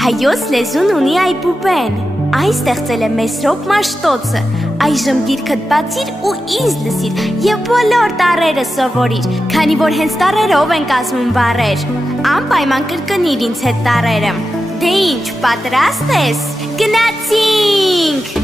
Հայոց լեզուն ունի այբուբեն, այն ստեղծել է Մեսրոպ Մաշտոցը, այժմ գիրքդ բացիր ու ինձ լսիր և բոլոր տառերը սովորիր, քանի որ հենց տառերով են կազմում բառեր, անպայման կրկնիր ինձ հետ տառերը, դե ինչ, պատրաստ ես, գնացինք!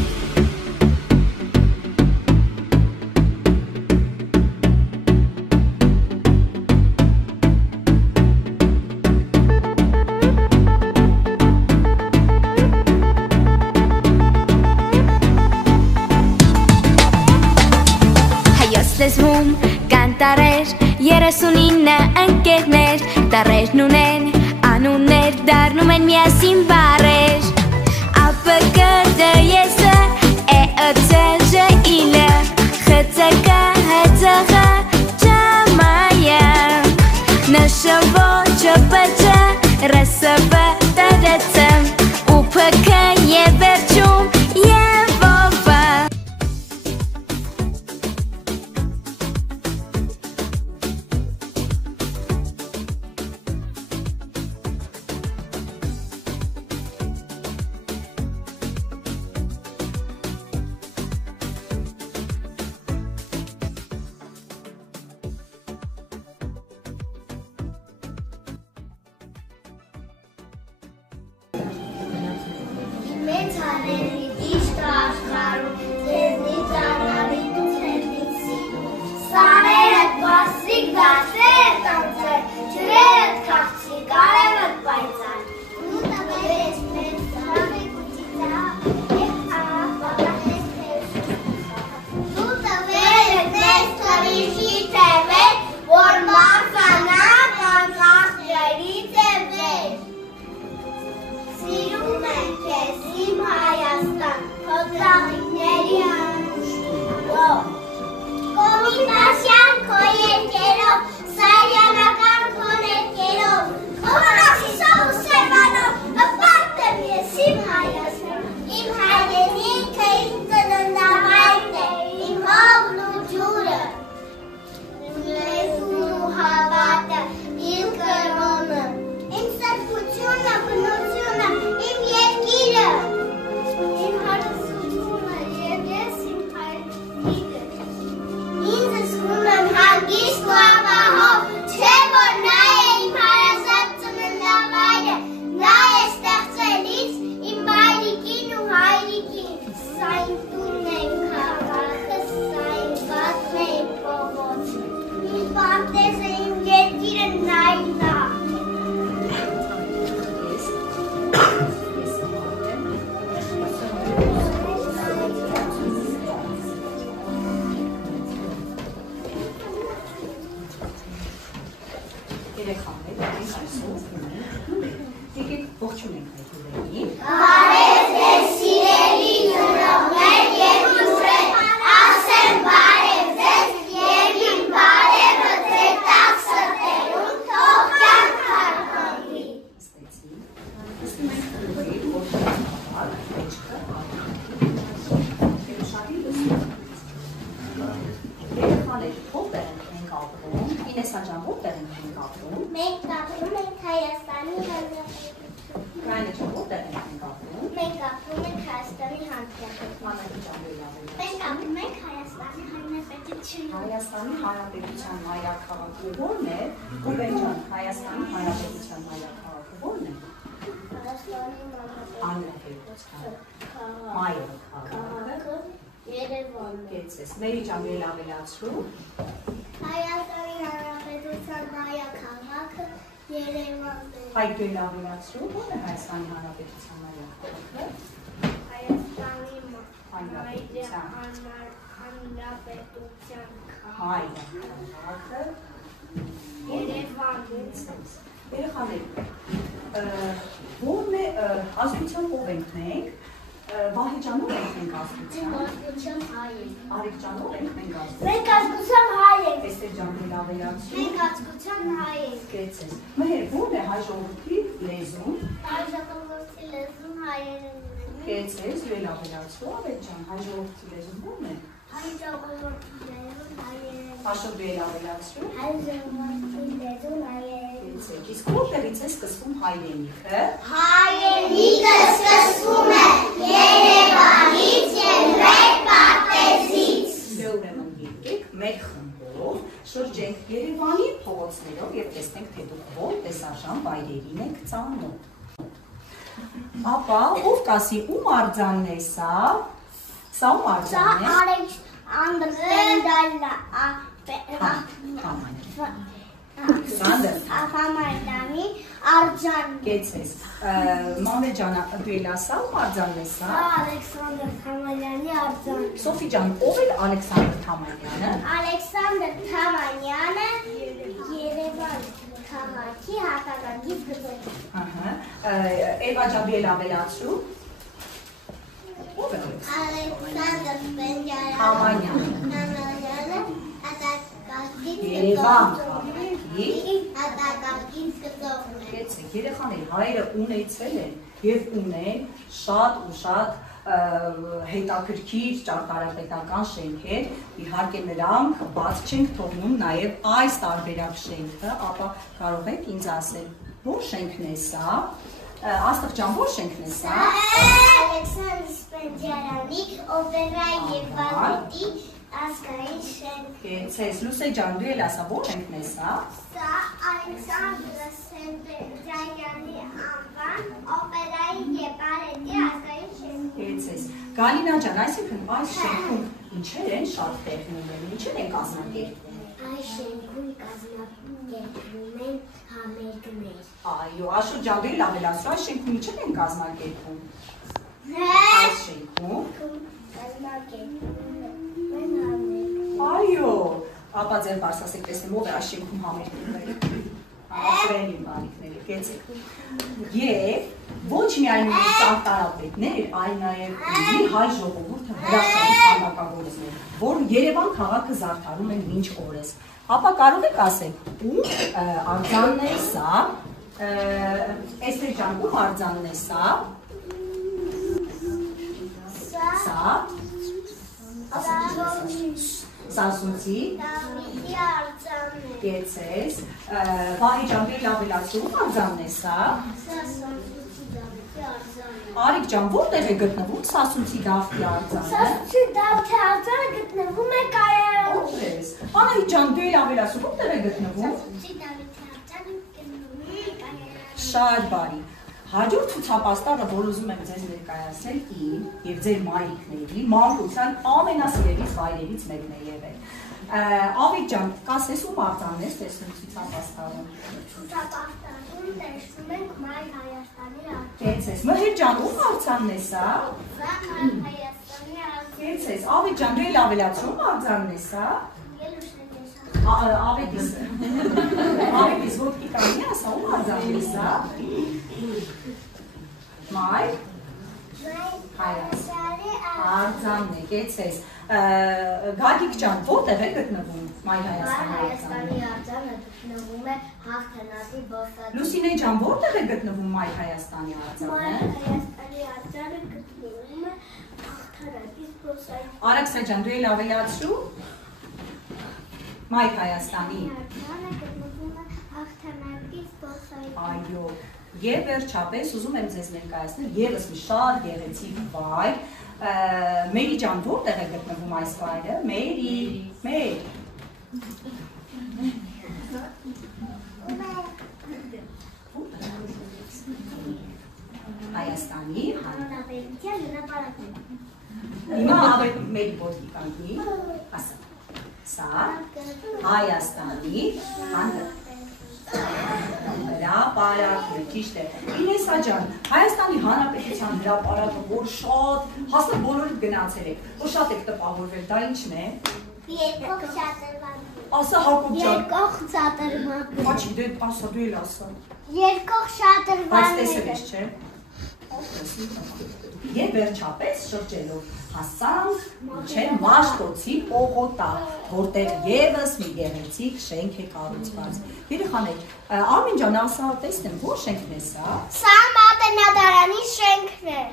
Լեզվում կան տառեր, 39 ընկերներ, տառերն ունեն անուններ, դառնում են միասին բառեր, ԱՊԿ, ԴԵՍ, ԷԸՑ, ԺԻԼ, ԽՑԿ, ՀՑՂ, ՃՄՅ, ՆՇՎ, ՉՊՃ, ՌՍԲ, ՏՐՑ, ՈՒՓՔ և վերջում Հայաստանի Հանրապետության մայրաքաղաքը ո՞րն է, Ռուբենջան, Հայաստանի Հանրապետության մայրաքաղաքը ո՞րն է? Հանրապետության մայրաքաղաքը Երևանն է։ Կեցես, Մերի ջան, ավելացրու։ Հայաստանի Հանրապետության մայրաքաղաքը Երևանն է։ Հայտ ավելացրու, ո՞րն է Հայաստանի Հանրապետության մայրաքաղաքը? Հայաստանի Հանրապետության մայրաքաղաքը Երևանն է։ Երեխաներ, ո՞րն է ազգությամբ ով ենք մենք, Վահի ջանով ենք մենք ազգությամբ։ Ազգությամբ հայ ենք։ Արիկ ջանով ենք մենք ազգությամբ։ Մենք ազգությամբ հայ ենք։ Էստեր ջան ավելացրու։ Մենք ազգությամբ հայ ենք։ Կեցես։ Մհեր, ո՞րն է հայ ժողովրդի լեզուն։ Հայ ժողովրդի լեզուն հայերենն է։ Կեցես, ավելացրու, Արիկ ջան, հայ ժողովրդի լեզուն ո՞րն է։ Հայ ժողովրդի լեզուն հայերենն է։ Աշոտ ավելացրու։ Հայ ժողովրդի լեզուն հայերենն է։ Իսկ որտեղից է սկսվում հայրենիքը։ Հայրենիքը ծանոթ։ Ապա ով կասի ում արձանն է սա։ Սա ում արձանն է։ Ալեքսանդրի արձան։ Կեցես։ Մանվե ջան, դու էլ ասա ում արձանն է սա։ Ալեքսանդր Թամանյանի արձան։ Սոֆի ջան, ով է Ալեքսանդր Թամանյանը։ Ալեքսանդր Թամանյանը Երևան քաղաքի հատակագիր գծով։ Ահա։ Էվա ջան, դու էլ ավելացրու։ Ով է Ալեքսանդր Թամանյանը։ Թամանյանը հատակագիր Երևան հատակագիր գծով։ Կեցեք, երեխաներ հայերը ունեցել են և ունեն շատ ու շատ հետաքրքիր ճարտարապետական շենքեր, իհարկե նրանք բաց չենք թողնում նաև այս տարբերակ շենքը, ապա կարող եք ինձ ասել, որ շենքն է սա, Աստղ ջան, որ շենքն է սա։ Ալեքսանդր Սպենդիարյանի օպերայի և բալետի ազգային շենք։ Կեցես, Լուսե ջան, դու էլ ասա, որ շենքն է սա։ Սա Ալեքսանդր Սպենդիարյանի անվան օպերայի և բալետի ազգային շենք։ Կեցես, Գալինա ջան, այսինքն այս շենքում ինչեր են շատ տեխնում են, ինչեր են կազմակերպվում։ Այս շենքում կազմակերպվում են համերգներ։ Այո, Աշոտ ջան, դու էլ ավելացրու, այս շենքում ինչեր են կազմակերպվում։ Այս շենքում կազմակերպվում են համերգներ։ Այո, ապա ձեր բարձրացեք տեսնեմ ով է այս շենքում համերգները։ Ապրելի բարիքները, կեցեք։ Եվ ոչ միայն ճարտարապետներ, այլ նաև մի հայ ժողովուրդը հրաշալի քանդակագործներ, որ Երևան քաղաքը զարդարում են մինչ օրս։ Ապա կարող եք ասել, ում արձանն է սա, Էստեր ջան, ում արձանն է սա, սա, Սասունցի, Դավիթի արձանն է։ կեցես, Վահի ջան, դու էլ ավելացրու, ում արձանն է սա, Սա Սասունցի Դավիթի արձանն է։ Արիկ ջան, որտեղ է գտնվում Սասունցի Դավթի արձանը։ Սասունցի Դավթի արձանը գտնվում է Կայարանում։ Որտես։ Անահիտ ջան, դու էլ ավելացրու, որտեղ է գտնվում։ Սասունցի Դավթի արձանը գտնվում է Կայարանում։ Շատ բարի։ Հաջորդ ցուցապաստառը, որ ուզում եմ ձեզ ներկայացնել իմ եւ ձեր մայրիկների մանկության ամենասիրելիս վայրերից մեկն է եղել։ Ավիկ ջան, կասես ում արձանն ես տեսնում ցուցապաստառում։ Ցուցապաստառում տեսնում ենք Մայր Հայաստանի արձանը։ Կեցես, Մհեր ջան, ում արձանն է սա։ Սա Մայր Հայաստանի արձանը։ Կեցես, Ավիկ ջան, դու էլ ավելացրու, ում արձանն է սա։ Ավետիս, ոտքի կանի ասա, ում արձանն է սա։ Մայր Հայաստանի արձանն է, կեցես։ Գագիկ ջան, որտեղ է գտնվում Մայր Հայաստանի արձանը գտնվում է Հաղթանակի բոսայգում։ Լուսինե ջան, որտեղ է գտնվում Մայր Հայաստանի արձանը։ Մայր Հայաստանի արձանը գտնվում է Հաղթանակի բոսայգում։ Արաքսա ջան, դու էլ ավելացրու։ Մայր Հայաստանի արձանը գտնվում է Հաղթանակի բոսայգում։ Այո, եւ վերջապես ուզում եմ ձեզ ներկայացնել եւս մի շատ գեղեցիկ վայր։ Մերի ջան, որտեղ է գտնվում այս վայրը։ Մերի։ Հայաստանի Հանրապետության հրապարակում։ Հիմա Մերի ոտքի կանգնի, ասա։ Սա Հայաստանի հրապարակն է, ճիշտ է։ Ինեսա ջան, Հայաստանի Հանրապետության հրապարակը, որ շատ, հաստատ բոլորիդ գնացել եք, որ շատ եք տպավորվել, դա ինչն է։ Երկող շատրվան։ Ասա Հակոբ ջան։ Երկող շատրվան։ Աչի, դե ասա, դու էլ ասա։ Երկող շատրվան։ Բայց տեսել ես, չէ։ Եվ վերջապես շրջելով հասանք մինչև Մաշտոցի պողոտա, որտեղ եւս մի գեղեցիկ շենք է կառուցված։ Երեխաներ, Արմին ջան, ասա տեսնեմ, որ շենքն է սա։ Սա Մատենադարանի շենքն է։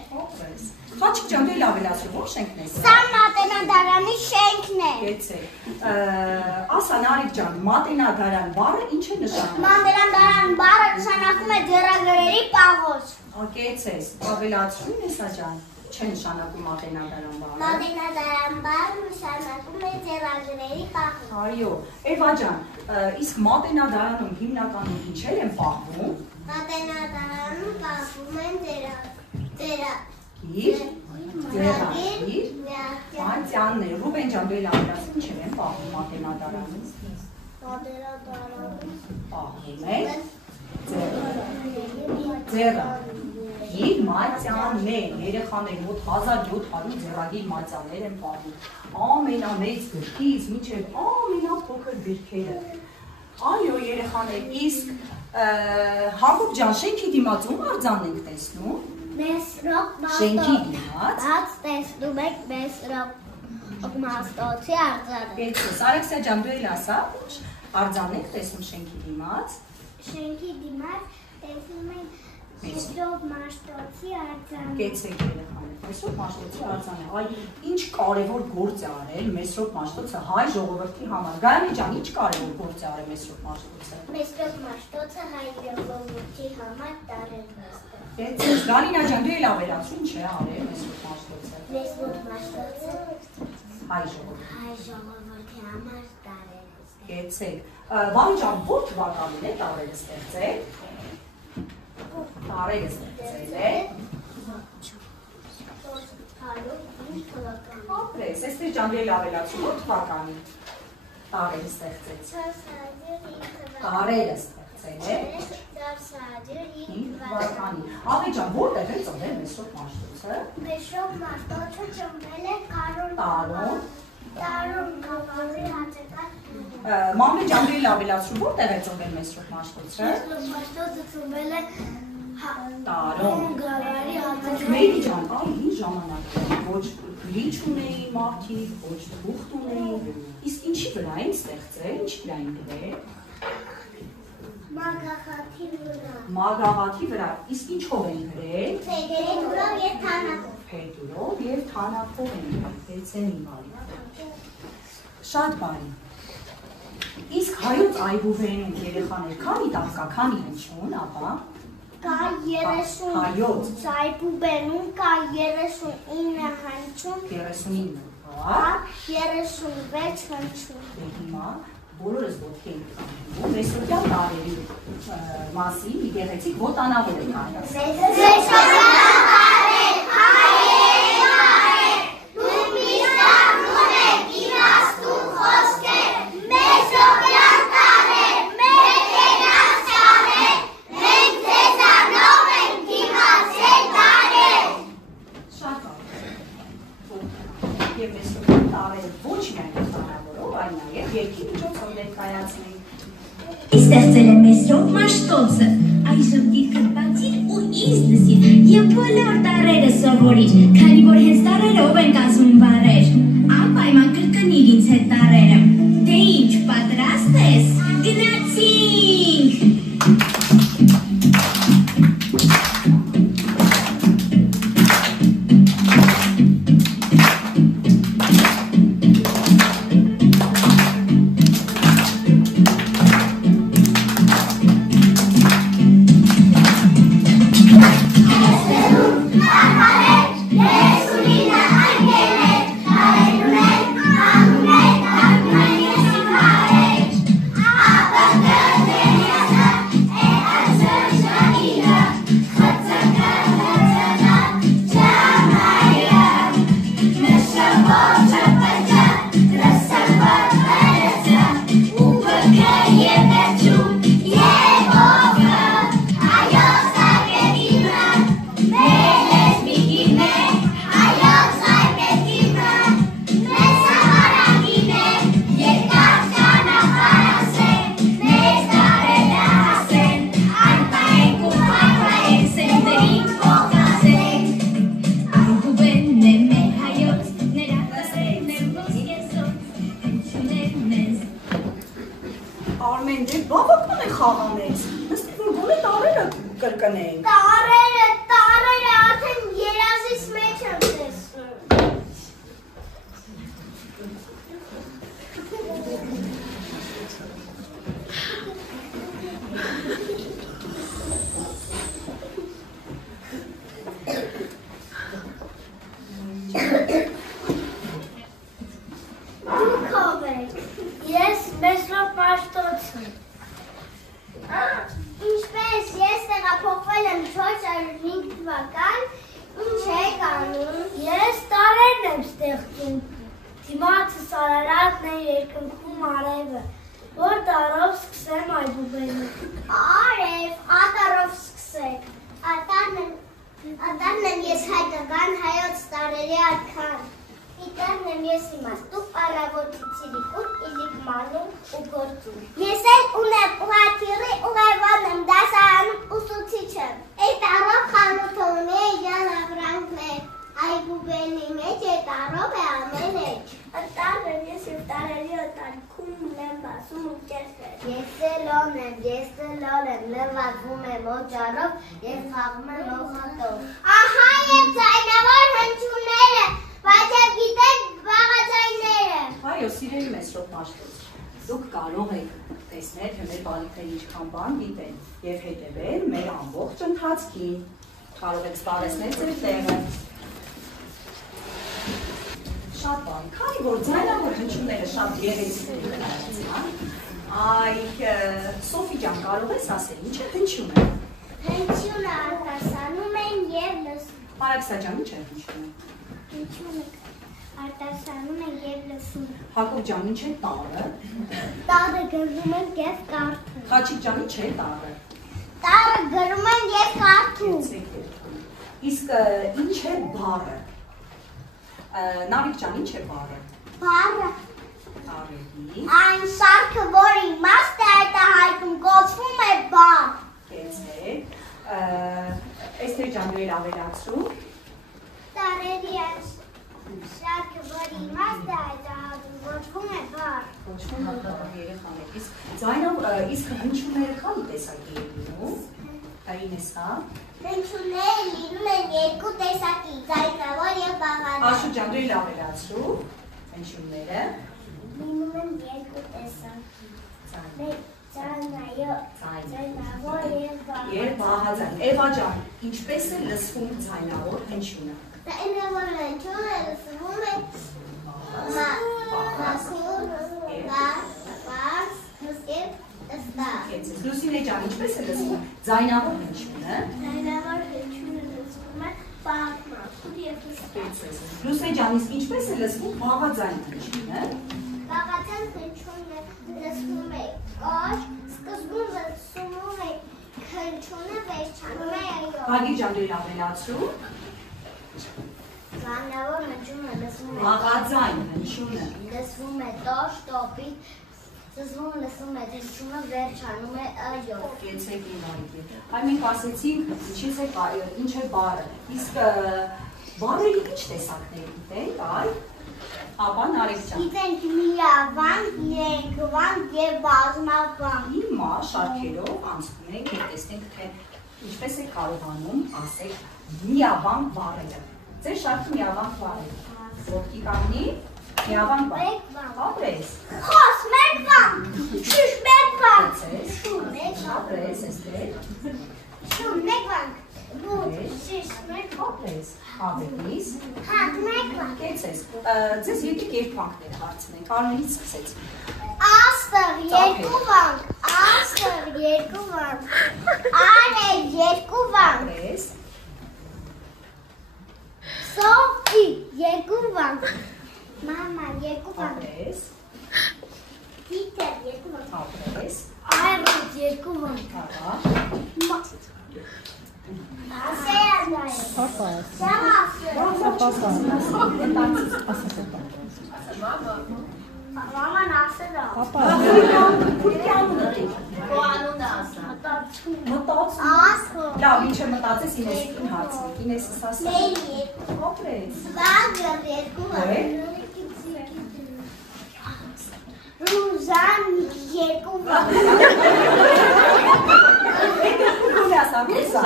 Խաչիկ ջան, դու էլ ավելացրու, որ շենքն է սա։ Սա Մատենադարանի շենքն է։ Կեցեք։ Ասա Նարիկ ջան, Մատենադարան բառը ինչ է նշանակում։ Մատենադարան բառը նշանակում է ձեռագրերի պաղոց։ Կեցես, ավելացրու Նեսա ջան, ինչ է նշանակում Մատենադարան բառը։ Մատենադարան բառը նշանակում է ձեռագրերի պաղոց։ Այո, Էվա ջան, իսկ Մատենադարանում հիմնականում ինչեր են պահվում։ Պատենադարանում կապում են ձեռագիր, մատյաններ, Ռուբեն ջան, դու լավերաս ինչեր են պահում պատենադարանում։ Պատենադարանում պահում են ձեռագիր մատյաններ, երեխաներ մոտ 1700 ձեռագիր մատյաններ են պահում, ամենամեծ գրքից մինչև ամենափոքր գրքերը։ Այո, երեխաներ, իսկ Հակոբ ջան, շենքի դիմաց ում արձան ենք տեսնում։ Մեսրոպ Շենքի դիմաց։ Բաց տեսնում եք Մեսրոպ Մաստոցի արձանը։ Գեցես, Արեքսիա ջան, դու էլ ասա, ինչ արձան եք տեսնում շենքի դիմաց։ Շենքի դիմաց տեսնում ենք Մեսրոպ Մաստոցի արձանը։ Գեցեք երեխաներ, Մեսրոպ Մաշտոցի արձանը, այ ինչ կարևոր գործ է արել Մեսրոպ Մաշտոցը հայ ժողովրդի համար։ Գարանի ջան, ինչ կարևոր գործ է արել Մեսրոպ Մաշտոցը։ Մեսրոպ Մաստոցը հայ ժողովրդի համար տարել է։ Գեցես, Գալինա ջան, դու էլ ավելացրու, ինչ է արել Մեսրոպ Մաշտոցը։ Մեսրոպ Մաստոցը Հայ ժողովրդի համար տարել է։ Գեցեք, Վարի ջան, ո՞ր թվականին է տարերը ստեղծել։ Տարերը ստեղծել է։ Ապրես, Էստեր ջան, դու էլ ավելացրու, ո՞ր թվականին տարերը ստեղծեց։ Տարերը ստեղծել է։ 5 թվականին։ Աղի ջան, որտեղ է ծնվել Մեսրոպ Մաշտոցը։ Մեսրոպ Մաշտոցը ծնվել է Տարոն գավառի հատեկան։ Մամի ջան, դու էլ ավելացրու, որտեղ է ծնվել Մեսրոպ Մաշտոցը։ Մեսրոպ Մաշտոցը ծնվել է Տարոն գավառի հատեկան։ Մերի ջան, այն ժամանակ ոչ գրիչ ունեի մարդիկ, ոչ թուղթ ունեի, իսկ ինչի վրա են ստեղծել, ինչի վրա են գրել։ Մագաղաթի վրա։ Մագաղաթի վրա, իսկ ինչով են գրել։ Փետուրով և թանաքով։ Փետուրով և թանաքով են գրել, Հեցենի բարի։ Շատ բարի։ Իսկ հայոց այբուբենում երեխաներ քանի տաղ կա, քանի հնչյուն, ապա։ Կա 30 Հայոց այբուբենում կա 39 հնչյուն, 39, կա 36 հնչյուն։ հիմա բոլորս ոտքի ենք կանգնում, Մեսրոպյան տարերի մասին մի գեղեցիկ ոտանավոր ենք արել։ Եվ Մեսրոպյան տարերը ոչ միայն ոտանավորով, այլ նաև երկի միջոցով ներկայացնենք։ Ստեղծել է Մեսրոպ Մաշտոցը, այժմ գիրքը բացիր ու ինձ լսիր և բոլոր տառերը սովորիր, քանի որ հենց տառերով են կազմում բառեր։ Անպայման կրկնիր ինձ հետ տառերը։ Դե ինչ, պատրաստ ես։ Գնացինք։ Yes, we know. թվական ինչ եք անում։ Ես տարերն եմ ստեղծում։ Դիմացը սարարատն է երկնքում արևը, որ տարով սկսեմ այբուբենը։ Արև, ատարով սկսեք։ Ատարն եմ ես հայկական հայոց տարերի արքան։ Իտարն եմ ես իմաստու առավոտից իրիկուր, իլիկ մանում ու գործում։ Ես էլ ունեմ ուղաթիրի ուղևան եմ դասարանում ուսուցիչ եմ։ Այդ տարով խանութը ունի իրան ապրանքներ, այբուբենի մեջ այդ տարով է ամեն էջ։ Ատարն եմ ես և տարերի օտարքում ունեմ բասում ու կերսեր։ Ես էլ օն եմ, նվազվում եմ օջարով և խաղում եմ օղատով։ Ահա և ձայնավոր հնչյունները, բայց և գիտեք բաղաձայները։ Այո, սիրելի Մեսրոպ Մաշտոց, դուք կարող եք տեսնել, թե մեր բալիկները ինչքան բան գիտեն և հետևել մեր ամբողջ ընթացքին։ Կարող եք սպառեցնել ձեր տեղը։ Շատ բան, քանի որ ձայնավոր հնչյունները շատ գեղեցիկ են։ Այ Սոֆի ջան, կարող ես ասել, ինչ է հնչյունը։ Հնչյունը արտասանում են և լսում։ Արաքսա ջան, ինչ է հնչյունը։ Հնչյունը արտասանում են և լսում։ Հակոբ ջան, ինչ է տառը։ Տարը գրում են և կարդում։ Խաչիկ ջան, ինչ է տառը։ Տարը գրում են և կարդում։ Իսկ ինչ է բառը։ Նավիկ ջան, ինչ է բառը։ Բառը Արևի։ այն սարքը, որ իմաստ է հայտահայտում, կոչվում է բառ։ Կեցեք։ Էստեր ջան, դու էլ ավելացրու։ Տարերի այն սարքը, որ իմաստ է հայտահայտում, կոչվում է բառ։ Կոչվում է բառ, երեխաներ։ Իսկ հնչյունները քանի տեսակի են լինում։ Այն է սա։ Հնչյունները լինում են երկու տեսակի, ձայնավոր և բաղաձայն։ Աշոտ ջան, դու էլ ավելացրու հնչյունները։ Լինում են երկու տեսակ։ Ձայնավոր և բաղաձայն։ Էվա ջան, ինչպես է լսվում ձայնավոր հնչյունը։ Ձայնավոր հնչյունը լսվում է Լուսինե ջան, ինչպես է լսվում ձայնավոր հնչյունը։ Ձայնավոր հնչյունը լսվում է բաղմախուր և լսվում։ Լուսինե ջան, իսկ ինչպես է լսվում բաղաձայն հնչյունը։ Բաղաձայն հնչյունը լսվում է կոշ, սկզբում լսվում է հնչյունը, վերջանում է այո։ Հագիկ ջան, դու ավելացրու։ Ձայնավոր հնչյունը լսվում է Բաղաձայն հնչյունը լսվում է տոշ, տոպիտ, սկզբում լսվում է հնչյունը, վերջանում է այո։ Կեցեք ինարիք։ Այ մենք ասեցինք ինչ է բառը, իսկ բառերի ինչ տեսակներ գիտենք, այ, ապա Նարեկ ջան։ Գիտենք միավանք, երկվանք և բազմավանք։ Հիմա շարքերով անցնում ենք և տեսնենք, թե ինչպես է կարողանում ասեք միավանք բառերը։ Ձեր շարքը միավանք բառերը։ Ոտքի կանգնի, միավանք բառ։ Ապրես։ Խոս, մեկ վանք, շուշ, մեկ վանք, Ապրես, էստեր։ շուն, մեկ վանք, բուտ, շիշ, մեկ վանք, Ապրես, ավելիս։ հատ, մեկ վանք, Կեցես, ձեզ եկեք երկվանքներ հարցնենք, Արմենից սկսեց։ աստղ, երկու վանք, աստղ, երկու վանք, արև, երկու վանք, Ապրես, սոպի, երկու վանք, մամա, երկու վանք, ապրես, դիտեր, երկու վանք, ապրես, այրոց, երկու վանք, հաղա, ասեան այր, Մաման ասել է։ Քույրքի անունը տի։ Քո անունը ասա։ Մտածում։ Ասո։ Լավ, ինչը մտածես Ինեսին հարցնի։ Ինեսս ասա։ Մերի։ Ապրես։ Վագր երկու Է։ Ռուզան երկու վագ։ Քույրքն ասա, Ռուզա։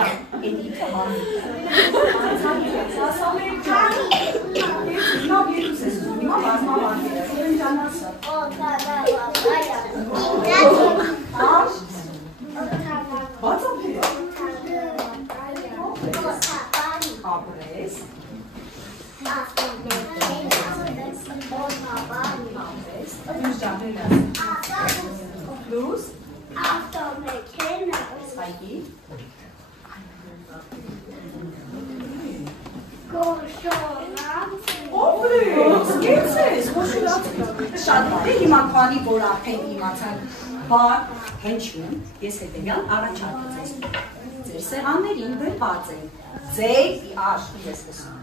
Էնիքը հանի։ Ասա մեր ջան։ Հիմա երկուս ես ուզում, հիմա բազմավանքեր ես, ուրեն ջան ասա։ Աշ։ Բացապիր։ Ապրես։ Լուս ջան, դու ասա։ Լուս։ Ավտոմեքենա։ Սայքի։ Օբրես, կեցես, խոշորած շատ բարի, հիմա քանի որ արդեն իմացան բար հնչյուն, ես հետևյալ առաջարկը ձեր սեղաններին գրված են ձեր ես լսում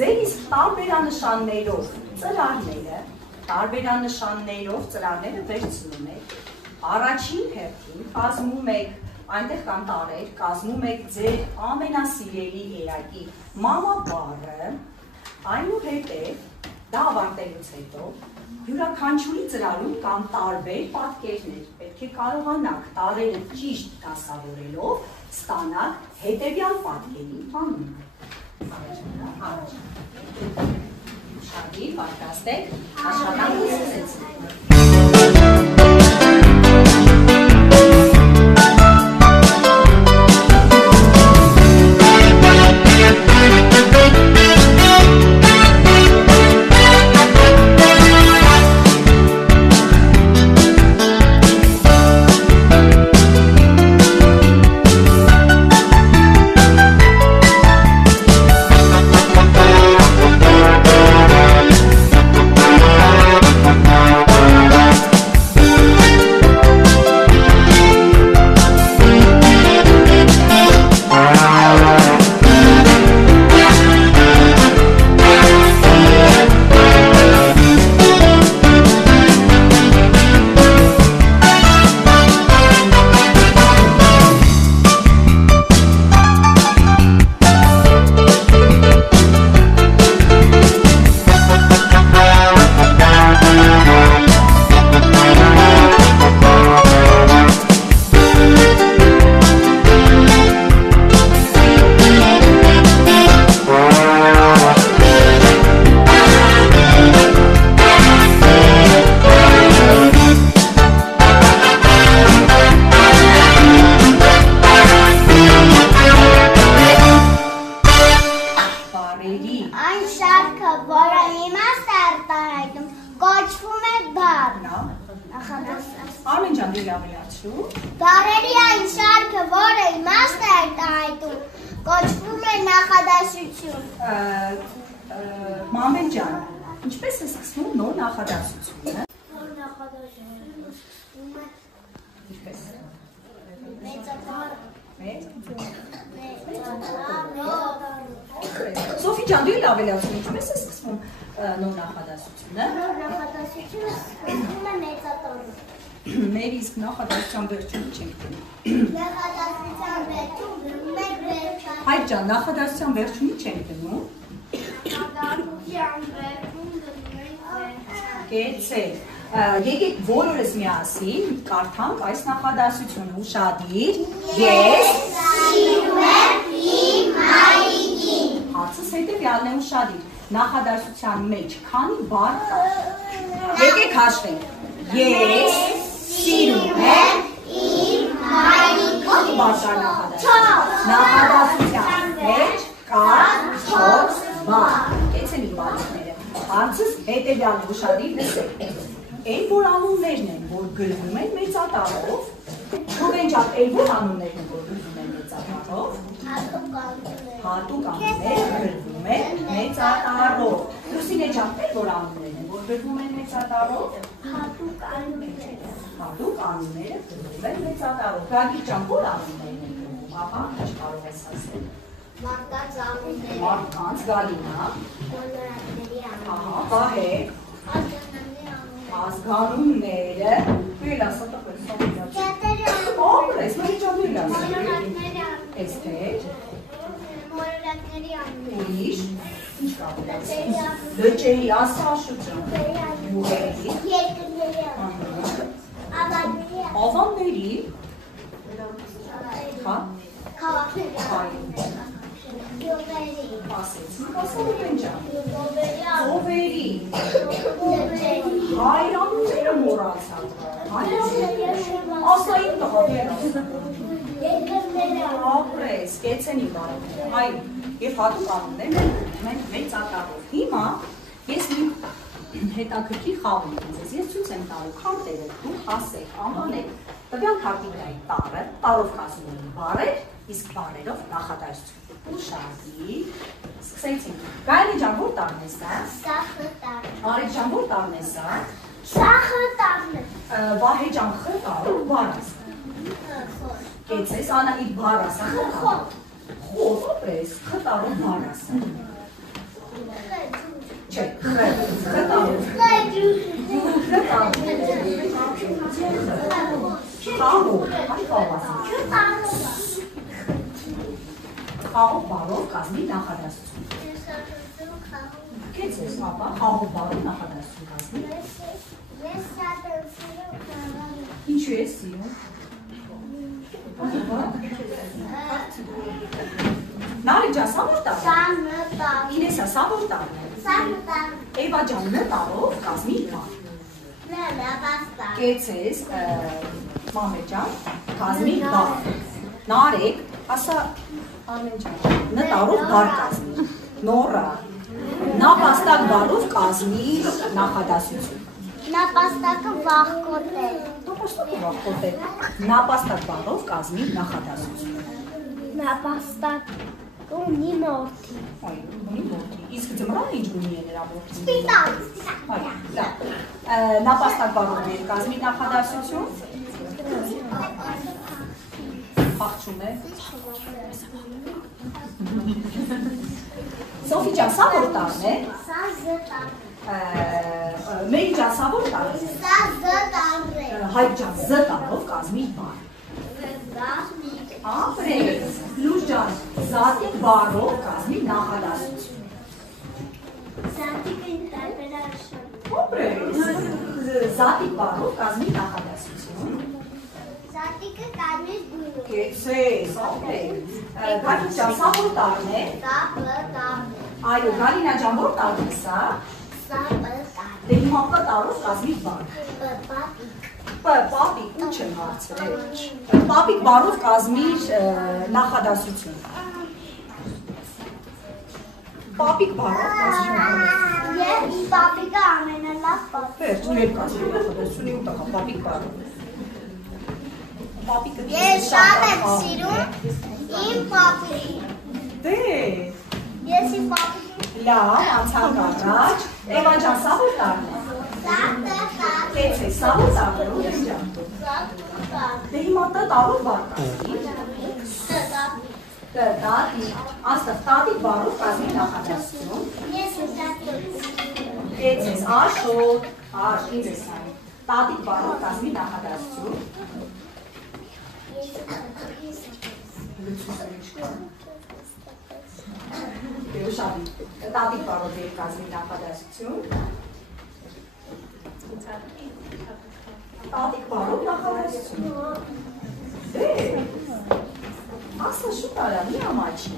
ձեր իսկ տարբերանշաններով ծրարները վերցնում եք առաջին հերթին կազմում եք այնտեղ կան տարեր, կազմում եք ձեր ամենասիրելի երակի մամա բառը, այնուհետև դա ավարտելուց հետո յուրաքանչյուրի ծրարում կան տարբեր պատկերներ, պետք է կարողանաք տարերը ճիշտ դասավորելով ստանալ հետևյալ պատկերի անունը։ Շարի, պատրաստեք, աշխատանքը սկսեցինք։ Բառերի այն շարքը, որը իմաստ է արտահայտում, կոչվում է նախադասություն։ Մամեն ջան, ինչպես է սկսվում նոր նախադասությունը։ Նոր նախադասությունը սկսվում է ինչպես։ Սոֆի ջան, դու լավ ես ասում, ինչպես է սկսվում նոր նախադասությունը։ Նոր նախադասությունը սկսվում է մեծատառով։ Մեր իսկ նախադասության վերջում չենք դնում։ Նախադասության վերջում դնում ենք վերջը։ Հայկ ջան, նախադասության վերջում չենք դնում։ Նախադասության վերջում դնում ենք վերջը։ Կեցեք, եկեք բոլորս միասին կարդանք այս նախադասությունը ուշադիր։ Ես սիրում եմ իմ հայրիկին։ Հարցս հետևյալն է ուշադիր։ Նախադասության մեջ քանի բառ կա։ Եկեք հաշվենք։ Ես սիրում եմ իմ հայրիկին։ Քանի բառ կա նախադասության մեջ կա 4 բառ։ Կեցեն իմ բառերը։ Հարցս հետևյալն է ուշադիր լսեք։ Այն որ անուններն են, որ գրվում են մեծատառով, Ռուբեն ջան, այն որ անուններն են, որ գրվում են մեծատառով, հատուկ անուններ գրվում են մեծատառով։ Լուսինե ջան, այն որ անուններն են, որ գրվում են մեծատառով, հատուկ անունները գրվում են մեծատառով։ Գագիկ ջան, որ անուններն են գրվում, ահա, ինչ կարող ես ասել։ Մարդկանց անունները։ Մարդկանց, Գալինա, ահա, Վահե, ազգանունները, դույլ ասա տպես, ապրես, մեր ջան դույլ ասա, էստեր, ուրիշ, ինչ կապել ասա, լճերի ասա աշուջան, ուղերի, ավանների, ասեցինք ասա Ռուբեն ջան, ովերի, հայրանունները մոռացան, ասա իմ տղավեր ապրես, կեցեն իմ բարոներ, հայ և հատուկ անուններ մենք մեծատառով։ Հիմա ես մի հետաքրքիր խաղ ունեմ ձեզ, ես ցույց եմ տալու քարտերը, դուք ասեք, անվանեք տվյալ քարտիկայի տառը, տառով կազմում են բառեր, իսկ բառերով նախադասություն։ Ուշադիր, Սկսեցինք։ Գայլի ջան, որ տարն է սա։ Սա խտարն է։ Արիք ջան, որ տարն է սա։ Սա խտարն է։ Վահե ջան, խտարով բարաս։ Կեցես, Անահիտ բարաս, խոր։ Խոր, օպես, խտարով բարաս։ Չէ, խտարով։ Խաղով, այ խաղով ասում։ Խաղով բարով կազմի նախադասություն։ Կեցես, ապա խաղով բարով նախադասություն կազմի։ Ես շատ եմ սիրում խաղալը։ Ինչու ես սիրում։ Նարեկ ջան, սա որ տարն է։ Սա նտար։ Ինեսա, սա որ տարն է։ Սա նտար։ Էվա ջան, նտարով կազմի բառ։ Նապաստակ։ Կեցես, մամե ջան, կազմի բառ։ Նարեկ, ասա Արմեն ջան, նտարով բառ կազմի։ Նորա, նապաստակ բառով կազմի նախադասություն։ Նապաստակը վախկոտ է։ Նապաստակը վախկոտ է։ Նապաստակ բառով կազմի նախադասություն։ Նապաստակ ունի մորթի։ Այ, ունի մորթի։ Իսկ ձմռանը ինչ գույնի է նրա մորթին։ Սպիտակ։ Այ, լավ։ Նապաստակ բառով կազմի նախադասություն։ Փախչում է։ Սոֆի ջան, սա որ տարն է։ Սա զտար։ Մեի ջան, սա որ տարն է։ Սա զտար է։ Հայկ ջան, զ տառով կազմի բառ։ Զատիկ։ Ապրես։ Լուր ջան, զատիկ բառով կազմի նախադասություն։ Զատիկը ինտերպրետացիա։ Ապրես։ Զատիկ բառով կազմի նախադասություն։ Զատիկը կարմիր գույն է։ Կեցես, ապրես։ Գալին ջան, սա որ տարն է։ Սա պտար է։ Այո, Գալինա ջան, որ տարն է սա։ Սա պտար։ Դե հիմա պտարով կազմի բառ։ Պապիկ։ Պապիկ, ու չեմ հարցրել։ Պապիկ բառով կազմի նախադասություն։ Պապիկ բառով կազմի նախադասություն։ Ես պապիկը ամենալավ պապիկ։ Վերջ, ու էլ կազմի նախադասություն ու տղա, պապիկ բառով։ Պապիկը Ես շատ եմ սիրում իմ պապիկին։ Դե, Ես իմ պապիկին լավ, անցանք առաջ։ Էվա ջան, սա որ տարն է։ սա տտար։ Կեցե, սա որ տարն է, ու ես ջան։ Սա տտար։ Դե հիմա տտարով բառ կազմի։ Տտար։ Տատի, աստղ տատիկ բառով կազմի նախադասություն։ Ես շատ եմ։ Կեցես, աշոտ, ինձ ես այն։ Տատիկ բառով կազմի նախադասություն։ Շատ տատիկ բառով է կազմի նախադասություն։ Տատիկ բառով նախադասություն։ Դե, ասա շուտ արա, մի ամաչի։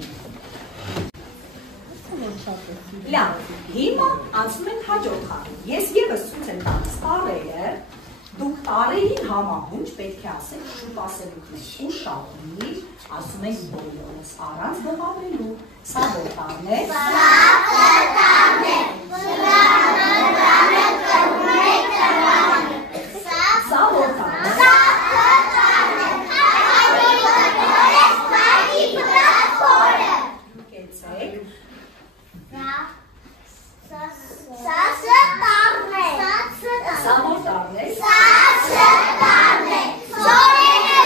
Լավ, հիմա անցնում ենք հաջորդ խաղին։ Ես ևս ցույց եմ տալիս տառերը, դուք տառերին համահունչ պետք է ասեք շուտ ասելուքներ։ Ուշադրիր, ասում ենք բոլորս առանց բղավելու։ Սա որ տառն է։ Սա տտարն է։ Սա որ տառն է։ Կեցեք։ Սա որ տառն է։ Կեցեք, սա որ տառն է։ Սա որ տառն է։ Սա որ տառն է։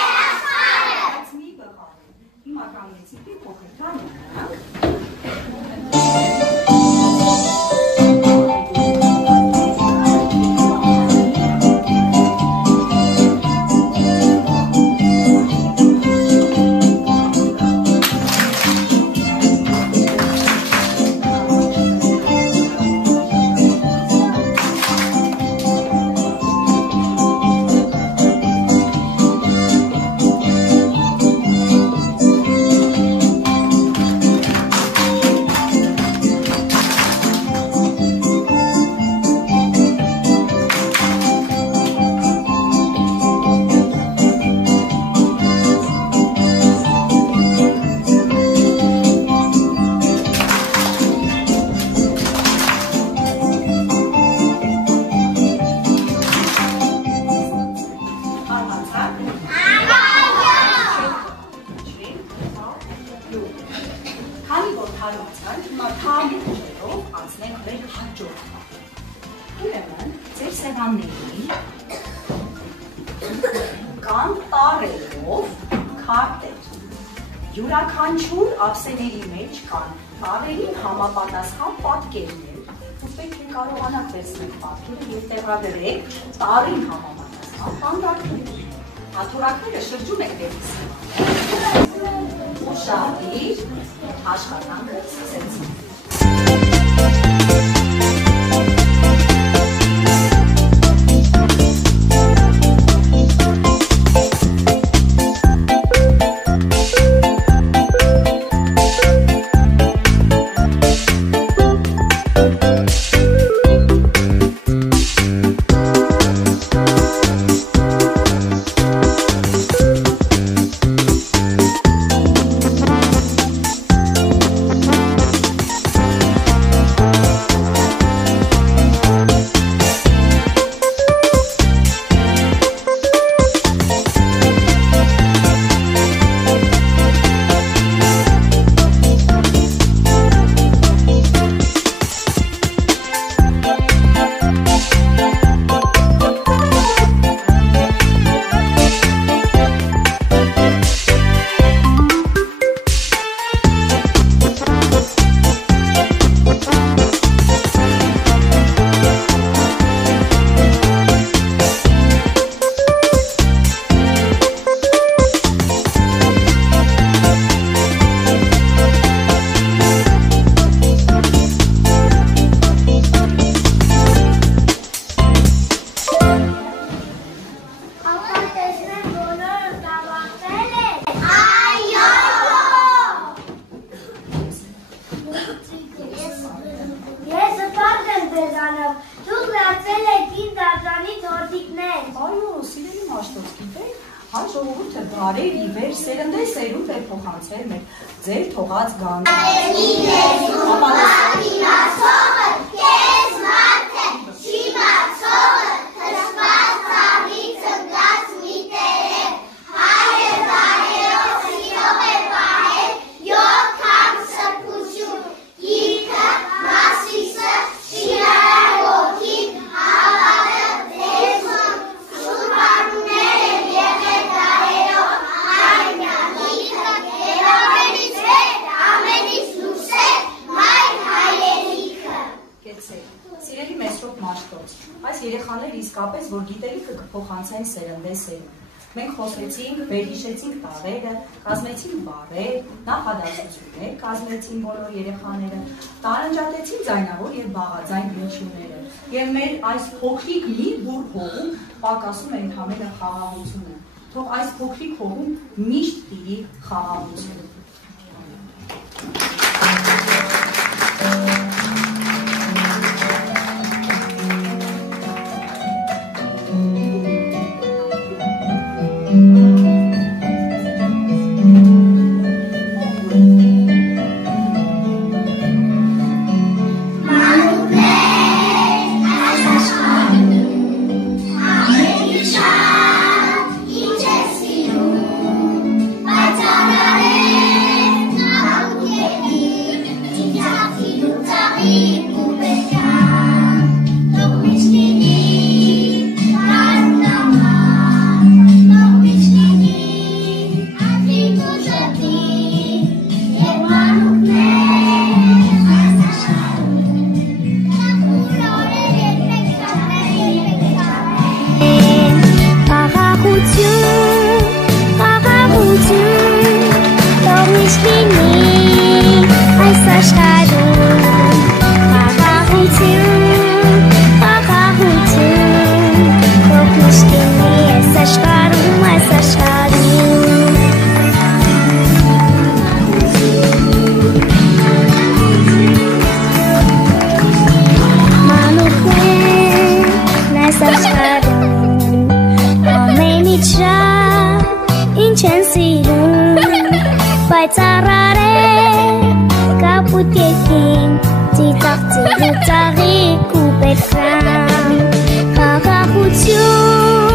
Բայց մի բղավի։ Հիմա կանգնեցի մի փոքր թանոք։ երեխաների կան տառերով քարտեր։ Յուրաքանչյուր ափսեների մեջ կան տառերին համապատասխան պատկերներ։ Ու պետք է կարողանաք վերցնել պատկերը եւ տեղադրեք տառին համապատասխան բանտակներ։ Աթոռակները շրջում եք դեպի ուշադիր աշխատանքը սկսեցինք։ Ձեր թողած գան իսկապես, որ գիտելիքը կփոխանցեն սերնդե սերունդ։ Մենք խոսեցինք, վերհիշեցինք տառերը, կազմեցինք բառեր, նախադասություններ կազմեցին բոլոր երեխաները, տարանջատեցին ձայնավոր եւ բաղաձայն հնչյունները։ Եվ մեր այս փոքրիկ մի բուռ հողում պակասում է ընդհանրապես խաղաղությունը։ Թող այս փոքրիկ հողում միշտ տիրի խաղաղությունը։ Ծաղիկ ու պետքան, խաղաղություն